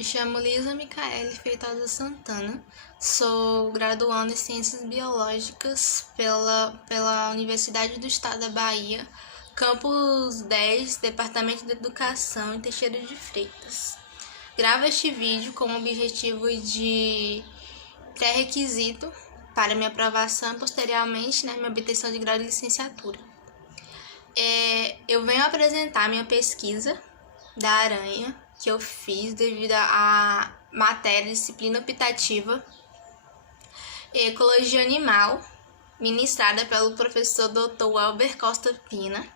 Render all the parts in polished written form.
Me chamo Lisa Micaele Feitosa Santana, sou graduanda em Ciências Biológicas pela Universidade do Estado da Bahia, Campus 10, Departamento de Educação em Teixeira de Freitas. Gravo este vídeo com o objetivo de pré-requisito para minha aprovação e posteriormente minha obtenção de grau de licenciatura. Eu venho apresentar minha pesquisa da aranha que eu fiz devido à matéria disciplina optativa Ecologia Animal, ministrada pelo professor Dr. Welber Costa Pina.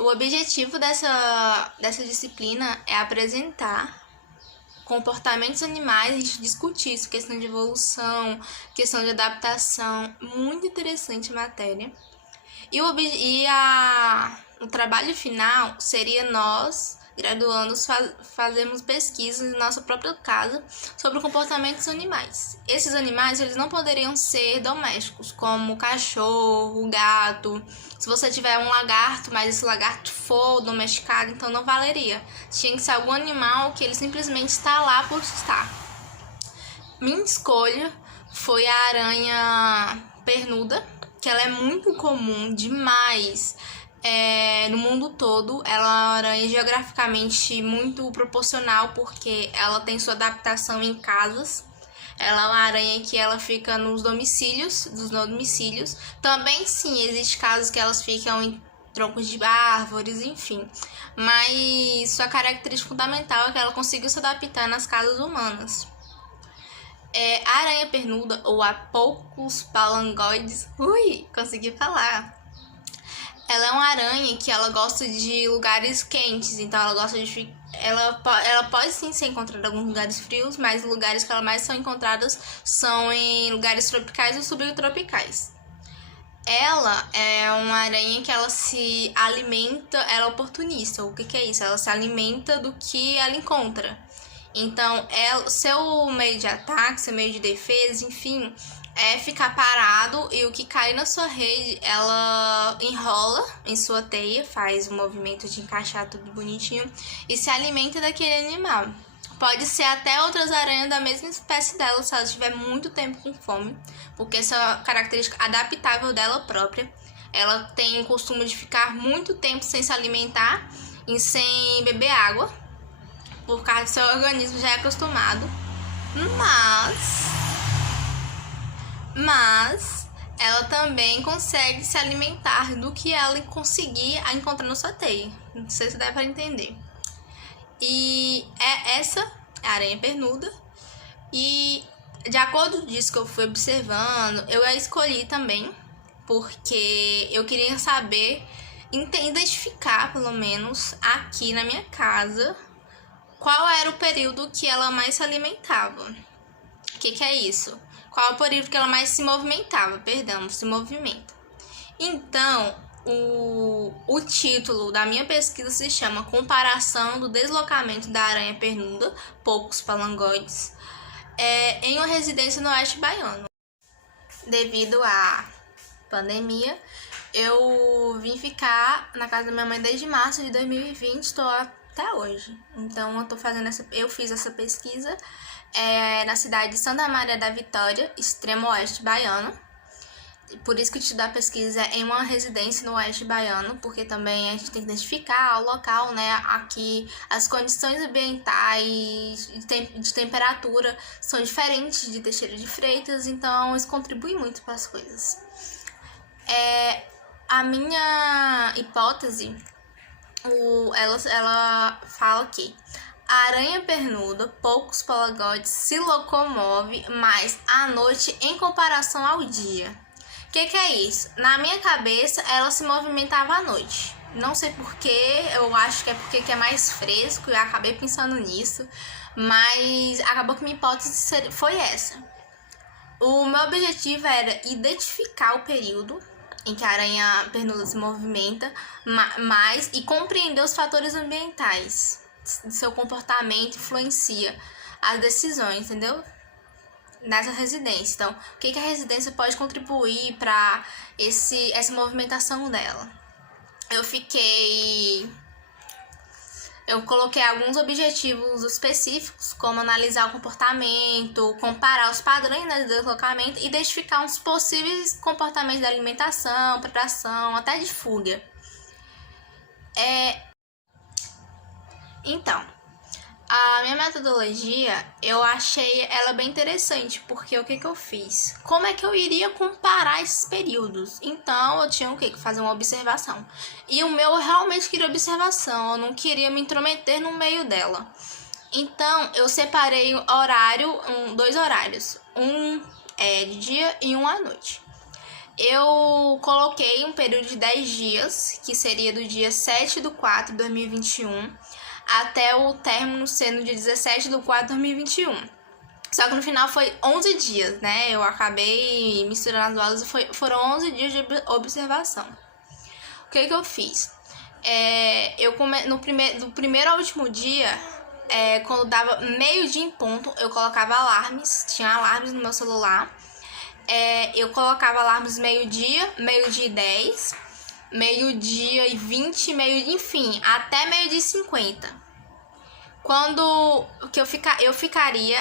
O objetivo dessa disciplina é apresentar comportamentos animais, a gente discutir isso, questão de evolução, questão de adaptação, muito interessante a matéria. O trabalho final seria nós, graduandos, fazermos pesquisas em nossa própria casa sobre comportamentos animais. Esses animais eles não poderiam ser domésticos, como cachorro, gato. Se você tiver um lagarto, mas esse lagarto for domesticado, então não valeria. Tinha que ser algum animal que ele simplesmente está lá por estar. Minha escolha foi a aranha pernuda, que ela é muito comum demais no mundo todo. Ela é uma aranha geograficamente muito proporcional, porque ela tem sua adaptação em casas. Ela é uma aranha que ela fica nos domicílios. Também sim, existem casos que elas ficam em troncos de árvores, enfim. Mas sua característica fundamental é que ela conseguiu se adaptar nas casas humanas. A aranha pernuda, ou Apocus phalangoides, consegui falar. Ela é uma aranha que ela gosta de lugares quentes, então ela gosta de... Ela pode sim ser encontrada em alguns lugares frios, mas os lugares que ela mais são encontradas são em lugares tropicais ou subtropicais. Ela é uma aranha que ela se alimenta, ela é oportunista. O que é isso? Ela se alimenta do que ela encontra. Então, seu meio de ataque, seu meio de defesa, enfim, é ficar parado, e o que cai na sua rede, ela enrola em sua teia, faz o movimento de encaixar tudo bonitinho e se alimenta daquele animal. Pode ser até outras aranhas da mesma espécie dela, se ela estiver muito tempo com fome, porque essa é uma característica adaptável dela própria. Ela tem o costume de ficar muito tempo sem se alimentar e sem beber água, por causa do seu organismo já é acostumado. Mas ela também consegue se alimentar do que ela conseguir encontrar no sua teia. Não sei se dá para entender. E essa é a aranha pernuda. E de acordo com isso que eu fui observando, eu a escolhi também porque eu queria saber, identificar pelo menos aqui na minha casa, qual era o período que ela mais se alimentava. O que é isso? Qual é o período que ela mais se movimentava? Se movimenta. Então, o título da minha pesquisa se chama Comparação do deslocamento da aranha pernuda, Apocus phalangoides, em uma residência no oeste baiano. Devido à pandemia, eu vim ficar na casa da minha mãe desde março de 2020, estou até hoje. Então eu fiz essa pesquisa na cidade de Santa Maria da Vitória, extremo oeste baiano. Por isso que o título da pesquisa é em uma residência no oeste baiano, porque também a gente tem que identificar o local, né? Aqui as condições ambientais de temperatura são diferentes de Teixeira de Freitas, então isso contribui muito para as coisas. A minha hipótese, ela fala que a aranha pernuda, Apocus phalangoides, se locomove mais à noite em comparação ao dia. O que é isso? Na minha cabeça, ela se movimentava à noite. Não sei porquê, eu acho que é porque é mais fresco, eu acabei pensando nisso, mas acabou que minha hipótese foi essa. O meu objetivo era identificar o período em que a aranha pernuda se movimenta mais e compreender os fatores ambientais. Seu comportamento influencia as decisões, entendeu? Nessa residência. Então, o que a residência pode contribuir para essa movimentação dela? Eu fiquei Eu coloquei alguns objetivos específicos, como analisar o comportamento, comparar os padrões, né, de deslocamento, e identificar uns possíveis comportamentos de alimentação, predação, até de fuga. Então, a minha metodologia, eu achei ela bem interessante, porque o que eu fiz? Como é que eu iria comparar esses períodos? Então, eu tinha que fazer uma observação. E o meu, eu realmente queria observação, eu não queria me intrometer no meio dela. Então, eu separei dois horários. Um é de dia e um à noite. Eu coloquei um período de 10 dias, que seria do dia 7/4/2021 até o término ser no dia 17/4/2021. Só que no final foi 11 dias, né? Eu acabei misturando as aulas e foram 11 dias de observação. O que eu fiz? No primeiro ao último dia, quando dava meio-dia em ponto, eu colocava alarmes. Tinha alarmes no meu celular. Eu colocava alarmes meio-dia, meio-dia e 10, meio-dia e 20, enfim, até meio-dia e 50. Eu ficaria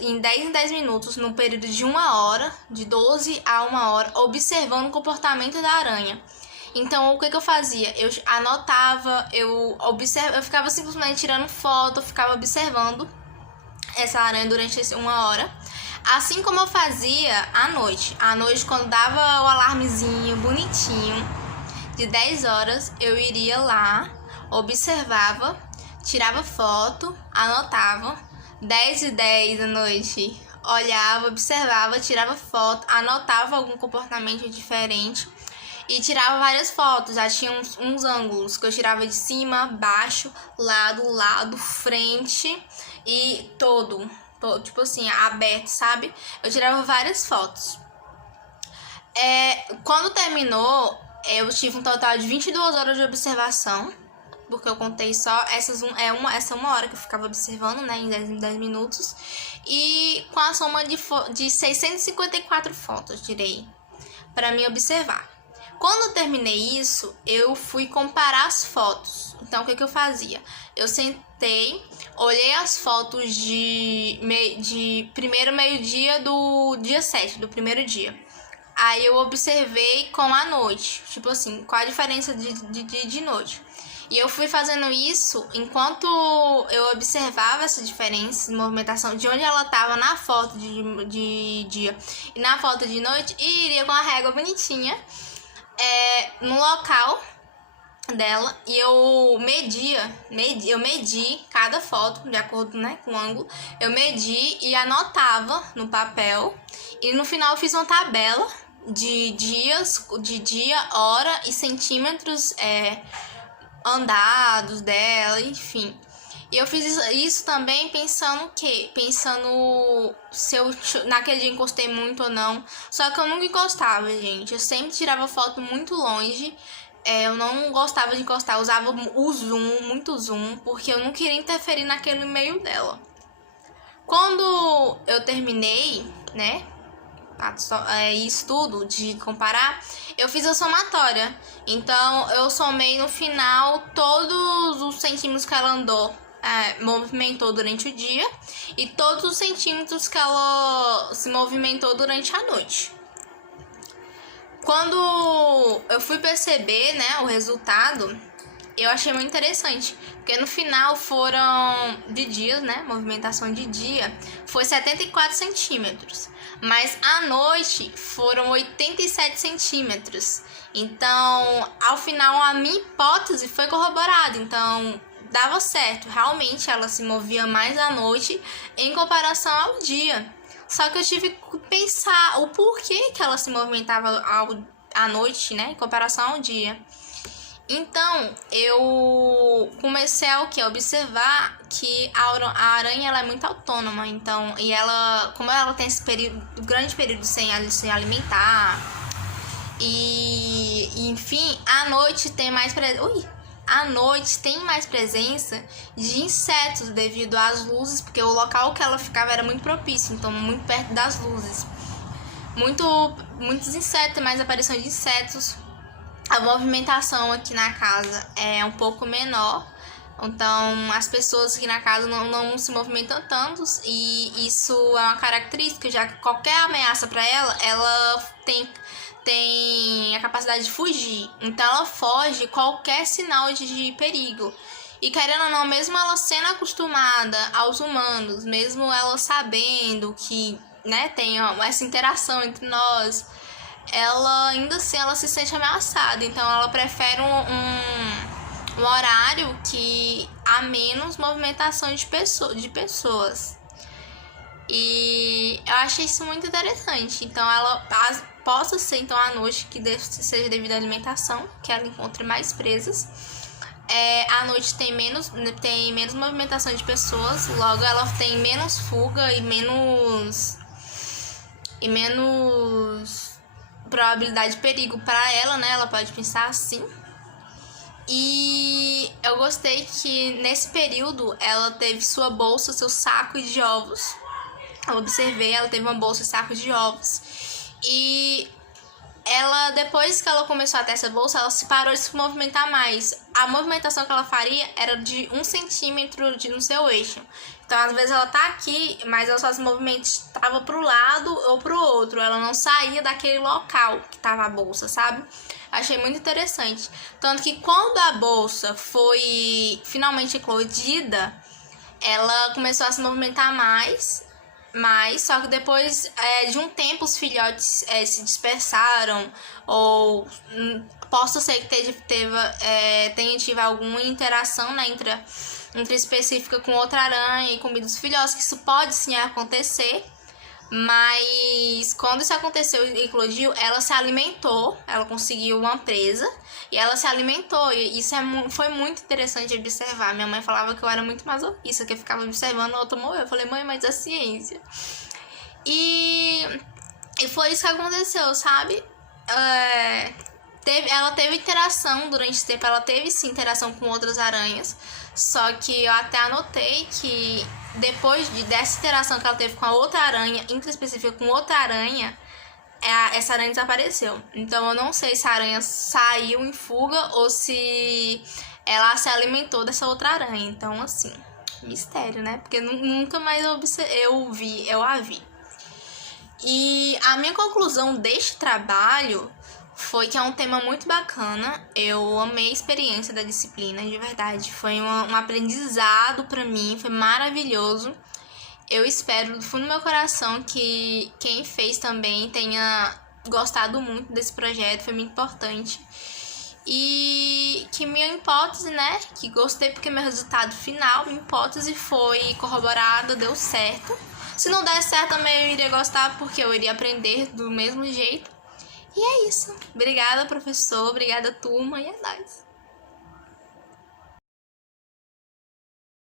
em 10 minutos, no período de 1 hora, de 12 a 1 hora, observando o comportamento da aranha. Então, o que eu fazia? Eu anotava, eu ficava simplesmente tirando foto, ficava observando essa aranha durante 1 hora. Assim como eu fazia à noite. À noite, quando dava o alarmezinho bonitinho, de 10 horas, eu iria lá, observava, tirava foto, anotava. 10h10 da noite, olhava, observava, tirava foto, anotava algum comportamento diferente e tirava várias fotos. Já tinha uns ângulos que eu tirava de cima, baixo, lado, frente e todo, tipo assim, aberto, sabe? Eu tirava várias fotos. Quando terminou, eu tive um total de 22 horas de observação, porque eu contei só essa 1 hora que eu ficava observando, né, em 10 minutos, e com a soma de 654 fotos, tirei, para me observar. Quando eu terminei isso, eu fui comparar as fotos. Então, o que eu fazia? Eu sentei, olhei as fotos de primeiro meio-dia do dia 7, do primeiro dia. Aí eu observei com a noite, tipo assim, qual a diferença de dia e de noite. E eu fui fazendo isso enquanto eu observava essa diferença de movimentação, de onde ela estava na foto de dia e na foto de noite, e iria com a régua bonitinha no local dela, e eu medi cada foto de acordo, né, com o ângulo. Eu medi e anotava no papel, e no final eu fiz uma tabela de dias, de dia, hora e centímetros andados dela, enfim. E eu fiz isso também pensando se eu naquele dia encostei muito ou não. Só que eu nunca encostava, gente. Eu sempre tirava foto muito longe. Eu não gostava de encostar. Eu usava o zoom, muito zoom, porque eu não queria interferir naquele meio dela. Quando eu terminei, né, isso tudo de comparar, eu fiz a somatória. Então, eu somei no final todos os centímetros que ela andou, movimentou durante o dia, e todos os centímetros que ela se movimentou durante a noite. Quando eu fui perceber, né, o resultado, eu achei muito interessante, porque no final foram de dias, né, movimentação de dia, foi 74 centímetros, mas à noite foram 87 centímetros. Então, ao final, a minha hipótese foi corroborada, então dava certo, realmente ela se movia mais à noite em comparação ao dia. Só que eu tive que pensar o porquê que ela se movimentava à noite, né, em comparação ao dia. Então, eu comecei a observar que a aranha ela é muito autônoma. Então, e ela, como ela tem esse grande período sem se alimentar, e enfim, à noite tem mais presença de insetos devido às luzes, porque o local que ela ficava era muito propício, então muito perto das luzes. Muitos insetos, mais aparição de insetos. A movimentação aqui na casa é um pouco menor, Então, as pessoas aqui na casa não se movimentam tanto, e isso é uma característica, já que qualquer ameaça para ela tem a capacidade de fugir. Então, ela foge qualquer sinal de perigo. E querendo ou não, mesmo ela sendo acostumada aos humanos, mesmo ela sabendo que, né, tem essa interação entre nós, ela ainda assim ela se sente ameaçada. Então, ela prefere um horário que há menos movimentação de pessoas. E eu achei isso muito interessante. Então, ela possa ser então à noite, que seja devido à alimentação, que ela encontre mais presas. À noite tem menos movimentação de pessoas, logo ela tem menos fuga e menos probabilidade de perigo para ela, né? Ela pode pensar assim. E eu gostei que nesse período ela teve sua bolsa, seu saco de ovos. Eu observei, ela teve uma bolsa e saco de ovos. E ela, depois que ela começou a ter essa bolsa, ela se parou de se movimentar mais. A movimentação que ela faria era de 1 centímetro no seu eixo. Então, às vezes ela tá aqui, mas ela só se movimentava pro lado ou pro outro. Ela não saía daquele local que tava a bolsa, sabe? Achei muito interessante. Tanto que quando a bolsa foi finalmente eclodida, ela começou a se movimentar mais, só que depois de um tempo os filhotes se dispersaram, ou possa ser que tenha tido alguma interação, né, entre específica com outra aranha e comida dos filhotes, que isso pode sim acontecer. Mas quando isso aconteceu e eclodiu, ela se alimentou, ela conseguiu uma presa e ela se alimentou. E isso foi muito interessante de observar. Minha mãe falava que eu era muito masoquista, que eu ficava observando a outra morrer. Eu falei, mãe, mas é ciência. E foi isso que aconteceu, sabe? Ela teve interação durante esse tempo, ela teve sim interação com outras aranhas. Só que eu até anotei que depois dessa interação que ela teve com a outra aranha, intraespecífica com outra aranha, essa aranha desapareceu. Então eu não sei se a aranha saiu em fuga ou se ela se alimentou dessa outra aranha. Então, assim, mistério, né? Porque nunca mais eu a vi. E a minha conclusão deste trabalho foi que é um tema muito bacana. Eu amei a experiência da disciplina, de verdade. Foi um aprendizado pra mim, foi maravilhoso. Eu espero do fundo do meu coração que quem fez também tenha gostado muito desse projeto, foi muito importante. E que minha hipótese, né, que gostei porque meu resultado final, minha hipótese foi corroborada, deu certo. Se não der certo também eu iria gostar, porque eu iria aprender do mesmo jeito. E é isso. Obrigada, professor. Obrigada, turma. E é nóis.